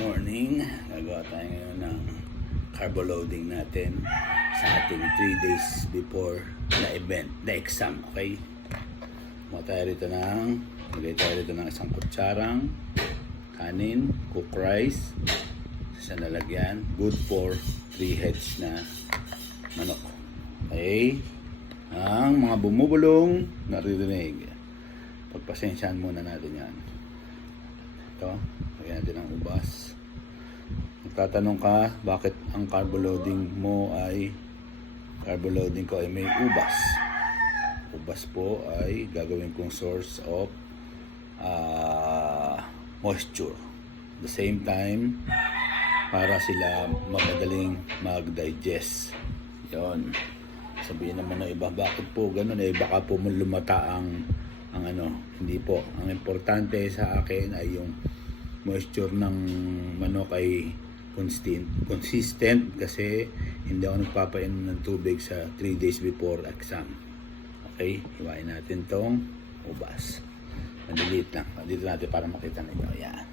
Morning, gagawa tayo ngayon ng carbo loading natin sa ating 3 days before the event, the exam, okay? Lagay tayo rito ng isang kutsarang kanin, cooked rice, sa lalagyan, good for 3 heads na manok. Okay? Ang mga bumubulong, naririnig. Pagpasensyaan muna natin yan. Ito, lagyan natin ang ubas. Nagtatanong ka, bakit ang carbo loading ko ay may ubas? Ubas po ay gagawin kong source of moisture. At the same time, para sila mapadaling mag-digest. Yon. Sabihin naman ng iba, bakit po ganun? Baka po lumata ang hindi po. Ang importante sa akin ay yung moisture ng manok ay consistent kasi hindi ako nagpapainom ng tubig sa 3 days before exam. Okay, hiwain natin tong ubas. Maliliit lang. Dito natin para makita ninyo. Yan.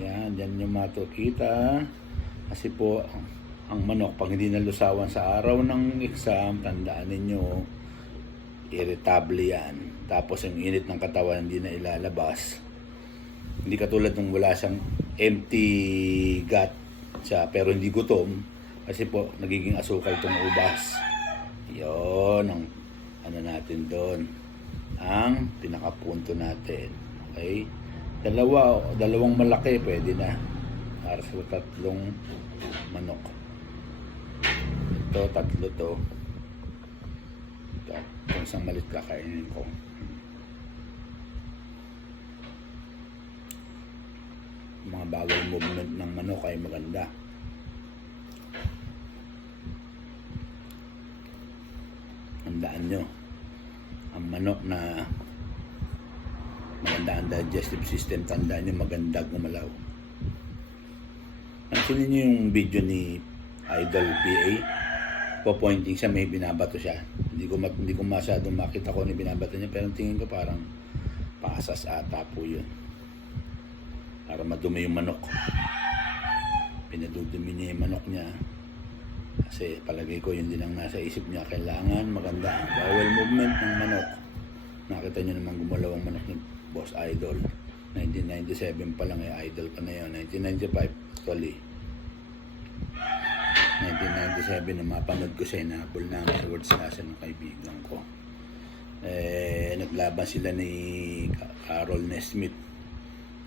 Yan, dyan yung makikita. Kasi po, ang manok, pag hindi nalusawan sa araw ng exam, tandaan ninyo, irritable yan. Tapos yung init ng katawan hindi na ilalabas. Hindi katulad ng wala siyang empty gut siya, pero hindi gutom. Kasi po, nagiging asukal itong ubas. Yon ang natin doon. Ang pinakapunto natin. Okay? Dalawang malaki, pwede na. Para sa 3 manok. Ito, 3 to. Ito, kung isang malit kakainin ko. Mga bagay movement ng manok ay maganda. Tandaan nyo, ang manok na maganda ang digestive system, tandaan nyo maganda gumalaw. Pansinin nyo yung video ni Idol PA, po-pointing siya, may binabato siya. Hindi ko masyadong makita ko ni binabato niya, pero tingin ko parang pasas ata po yun. Para madumi yung manok. Pinadudumi niya yung manok niya. Kasi palagay ko yun din ang nasa isip niya. Kailangan maganda ang bowel movement ng manok. Nakita niyo naman gumalaw ang manok ni Boss Idol. 1997 pa lang idol pa na yun. 1995 actually. 1997 na mapanood ko siya, inahabol namin sa World Slasher ng kaibigan ko. Naglaban sila ni Carol Nesmith.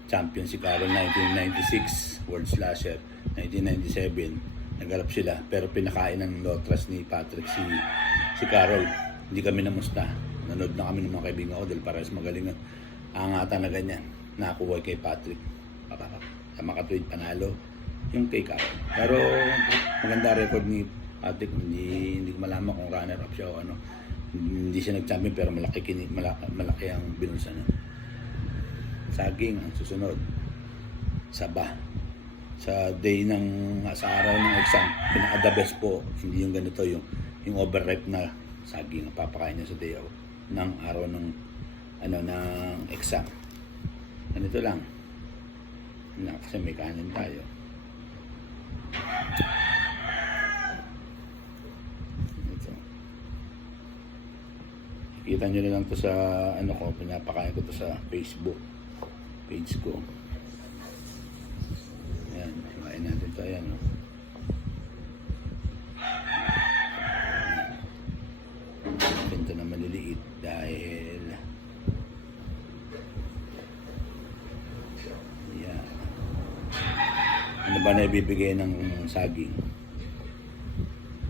Champion si Carol 1996, World Slasher. 1997, nagharap sila. Pero pinakain ng lotras ni Patrick si Carol. Hindi kami namusta. Nanood na kami ng mga kaibigan ko dahil parehas magaling angatan na ganyan. Nakakuha kay Patrick. Sa makatwid panalo yung kay Carol. Pero maganda record ni Patrick. Hindi ko malaman kung runner-up siya o ano. Hindi siya nag-champion pero malaki ang binulsa na. Saging ang susunod. Saba. Sa araw ng exam, pinaka-the best po. Hindi yung ganito, yung overripe na saging ang papakain niya sa day ng araw ng exam. Ganito lang. Kasi may kanin tayo. Ito. Kita nyo na lang to sa pinapakain ko to sa Facebook page ko. Ayan, hiwain natin ito. Ayan, no? Ito na maliliit dahil ayan. Ano ba na ibibigay ng saging?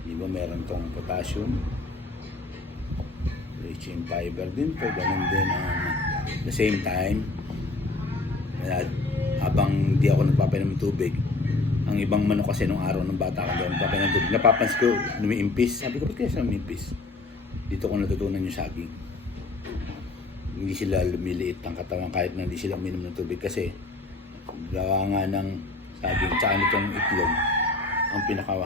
Di ba meron tong potassium, rich in fiber din po, ganun din the same time. Habang di ako nagpapainom ng tubig, ang ibang manok kasi nung araw ng bata ko doon nagpapainom ng tubig, napapansin ko lumiimpis. Sabi ko, ba't kaya sila lumiimpis? Dito ko natutunan yung saging. Hindi sila lumiliit ang katawan kahit na hindi sila uminom ng tubig kasi gawa nga ng saging tsaka nitong itlog ang pinaka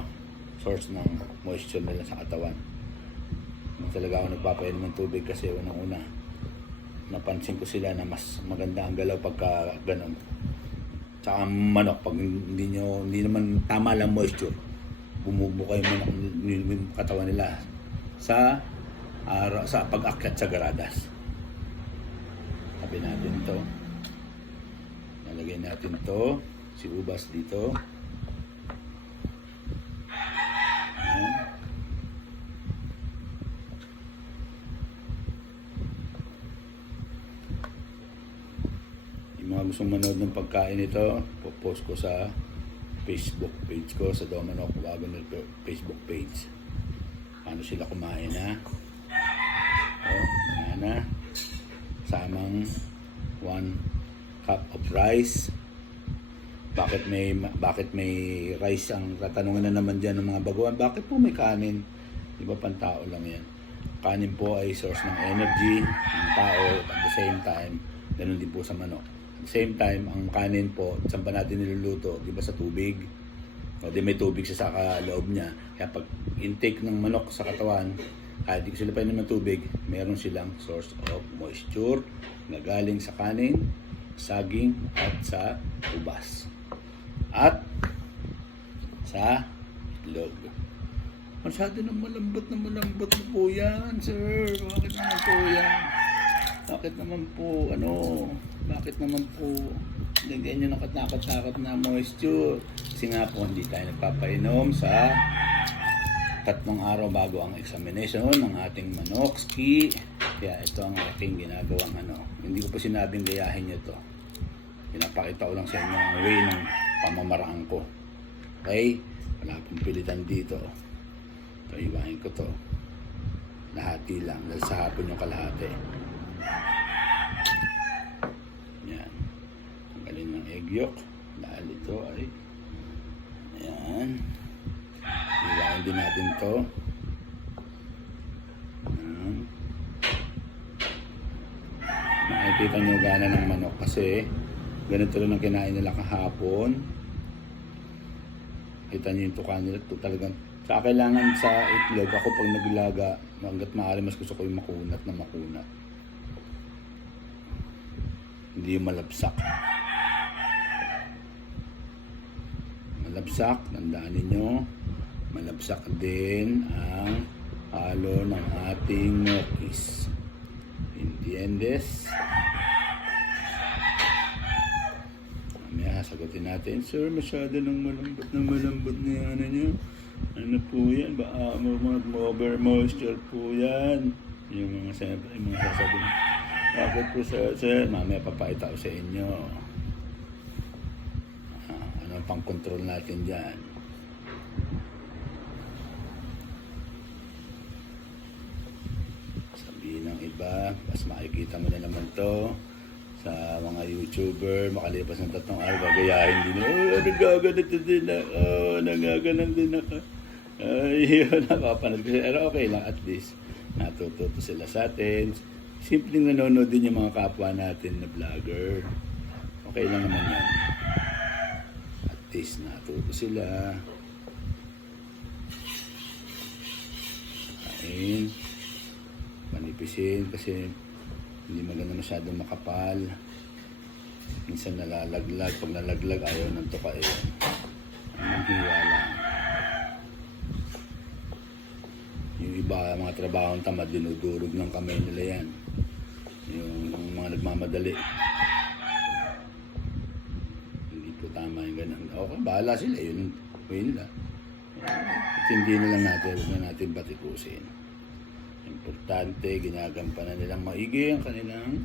source ng moisture nila sa katawan. Talaga ako nagpapainom ng tubig kasi unang-una napansin ko sila na mas maganda ang galaw pagka ganun. Tsaka manok, pag hindi naman tama lang moisture, bumubuka yung manok yung katawan nila sa pag-akyat sa garadas. Tabi natin to. Nalagay natin to, si ubas dito. Ayan. Yung mga gustong manood ng pagkain ito, post ko sa Facebook page ko, sa Domino Wagoner Facebook page. Paano sila kumain, ha? Banana, samang 1 cup of rice. Bakit may rice ang tatanungan na naman diyan ng mga baguhan? Bakit po may kanin? Di ba pantao lang yan? Kanin po ay source ng energy ng tao, at the same time, ganun din po sa manok. At the same time, ang kanin po, saan ba natin niluluto? Di ba sa tubig? O di may tubig sa loob niya. Kaya pag intake ng manok sa katawan, kahit di sila pa inom ng tubig, meron silang source of moisture na galing sa kanin, saging, at sa ubas. At sa itlog. Masyado na malambot na po yan, sir. Bakit naman po yan? Bakit naman po, lagyan nyo ng katakot-takot na moisture? Kasi nga po, hindi tayo nagpapainom sa 3 araw bago ang examination ng ating manok ski. Kaya ito ang aking ginagawang Hindi ko pa sinabing gayahin nyo to. Pinapakita ko lang sa inyo ang way ng pamamaraan ko. Okay? Wala pong pilitan dito. So, iwain ko to. Lahati lang. Dahil sa hapon yung kalahati. Yan. Tanggalin ng egg yolk. Dahil ito ay ayan. Iwain din natin to. Ayan. Makikita nyo gana ng manok kasi ganito rin ang kinain nila kahapon. Kita nyo yung tuka nila. Ito talagang sa kailangan sa itlog, ako pag naglaga, hanggat maaari mas gusto ko yung makunat na makunat. Hindi yung malabsak. Malabsak, tandaan ninyo, malabsak din ang halo ng ating nokis. Entiendes? Mamaya sagutin natin, sir, masyado ng malambot na yan nyo. Ano po yan? Baka over moisture po yan. Yung mga sasabihin. Bakit po sir? Mamaya papakita ko sa inyo. Ano pang control natin dyan? Sabihin ng iba, mas makikita mo na naman to sa mga YouTuber, makalipas ng 3 araw, gagayahin din. Nagaganan din ako. Yun, napapanood ko. Pero okay lang, at least natututo sila sa atin. Simpleng nanonood din yung mga kapwa natin na vlogger. Okay lang naman yan. At least natuto sila. Kain. Manipisin kasi hindi maganda masyadong makapal. Minsan nalalaglag. Pag nalaglag, ayaw ng tukain. Ang hiwa lang. Yung iba, mga trabahong tamad, dinudurog ng kamay nila yan. Yung mga nagmamadali. Hindi po tama yung ganun. Okay, bahala sila. Yun ang way nila. At hindi na lang natin, huwag na natin batikusin. Importante, ginagampanan nilang maigi ang kanilang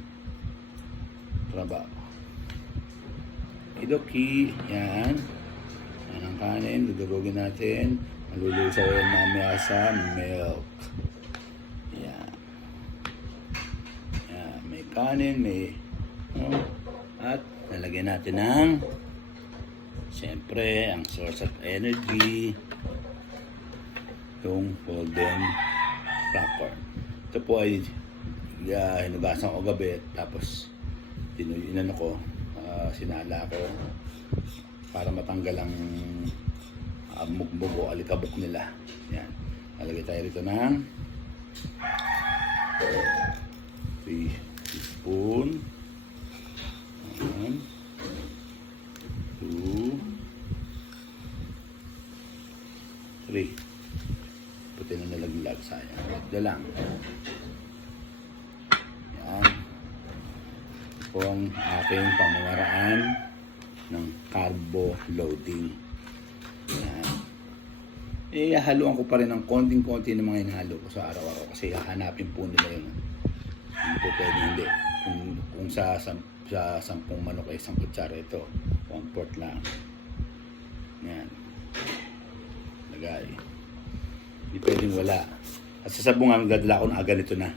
trabaho. Idoki, yan. Yan ang kanin, dudurugin natin. Malulusaw yan mamaya sa milk. Yan. Yan, may kanin, may at nalagyan natin ng siyempre, ang source of energy, yung golden popcorn. Ito po ay hinugasan ko gabi, tapos inano ko, sinala ko para matanggal ang mugbog o alikabok nila. Yan. Nalagay tayo rito ng spoon. 1, 2, 3. Puti na nalaglag, sayang. Ito lang. Yan. Ito po ang aking pamamaraan ng carbo loading. Yan. Haluan ko pa rin ng konting-konti ng mga hinahalo ko sa araw-araw kasi hahanapin po nila yun. Hindi po pwede hindi. Kung sa 10 manok ay 1 kutsara ito, 1/4 lang. Yan. Lagay. Hindi pwedeng wala. At sa sabungan, gadala ko na ganito na.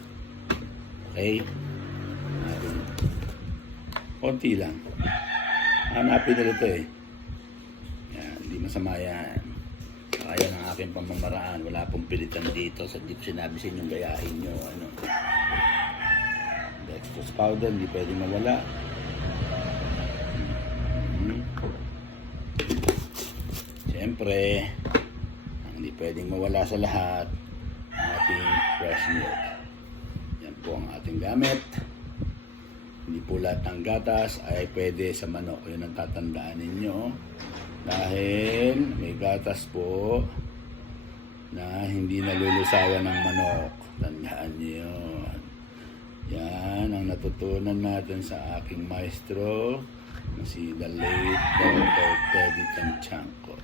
Okay? Konti lang. Hanapin nila ito eh. Yan, hindi masama yan. Kaya ng aking pamamaraan. Wala pong pilitan dito. Sa dito sinabi sa inyong gayahin nyo. Ano. Dextrose powder, hindi pwedeng mawala. Siyempre, ang hindi pwedeng mawala sa lahat, ang ating fresh milk. Yan po ang ating gamit. Hindi po lahat ng gatas ay pwede sa manok. Yun ang tatandaan ninyo. Dahil may gatas po na hindi nalulusawan ng manok. Tandaan niyo yun. Yan ang natutunan natin sa aking maestro na si the late Dr. Teddy Tanchanco.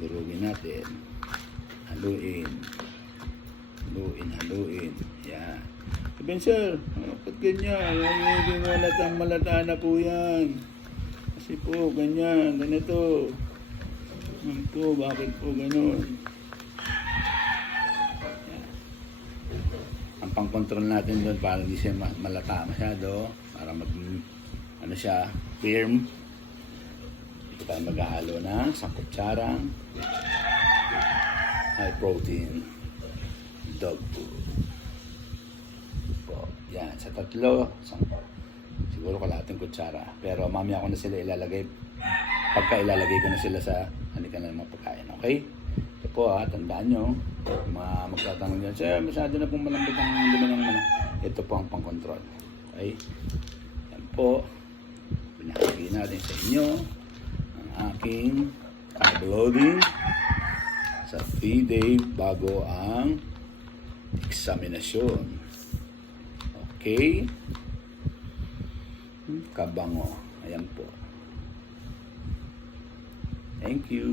Durugin natin. Haluin. Haluin. Yan. Sabihin, sir, bakit ganyan? Hindi mo malata na po yan. Kasi po, ganyan, ganito. Yan po, bakit po ganun? Yan. Ang pang-control natin doon para hindi siya malata masyado. Para ano siya, firm. Ito tayo maghahalo na 1 kutsarang high protein dog food. Yan, sa 3, siguro kalahating kutsara. Pero mamaya ko na sila ilalagay, pagka ilalagay ko na sila sa halika na ng mga pagkain, okay? Ito po tandaan nyo, magtatanong yan, sir, masyado na pong malambot ang lima ng manok. Ito po ang pang-control. Okay? Yan po, pinahagi natin sa inyo ang aking carb loading sa 3-day bago ang eksaminasyon. Okay. Kabango. Ayan po. Thank you.